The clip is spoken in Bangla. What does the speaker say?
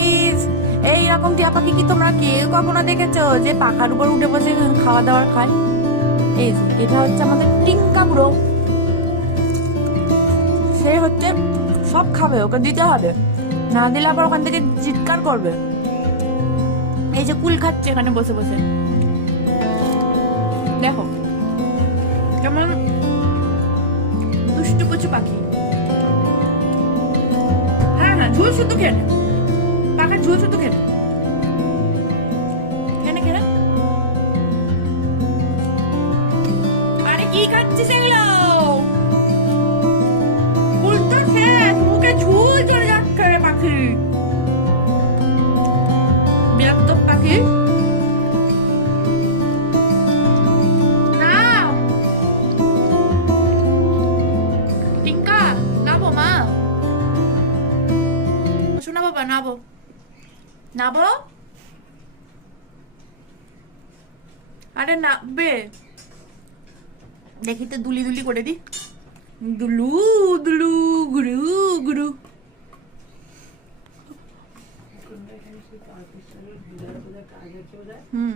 গাইস, এইরকম টিয়া পাখি কি তোমরা কেউ কখনো দেখেছো যে পাখার উপর উঠে বসে খাওয়া দাওয়ার খায়? এই যে এটা হচ্ছে আমাদের টিঙ্কা বুড়ো। সে হচ্ছে সব খাবে, ওকে দিতে হবে, না দিলে আবার ওখান থেকে চিৎকার করবে। এই যে কুল খাচ্ছে এখানে বসে বসে, দেখো কেমন দুষ্টু কুচু পাখি। হ্যাঁ হ্যাঁ, ঝুল শুধু খেয়ে নে, পাখার ঝুল শুধু খেয়ে নে, খেয়ে নে। আরে কি খাচ্ছিস এগুলো? উল্টো শেষ, মুখে ঝুল চলে যাচ্ছে রে পাখি, বিরক্ত পাখি। নাও টিঙ্কা, নাবো মা, শোনা বাবা, নাবো নাবো। আরে নাববে, দেখি তো দুলি দুলি করে দি, দুলু দুলু গুরু গুরু। হুম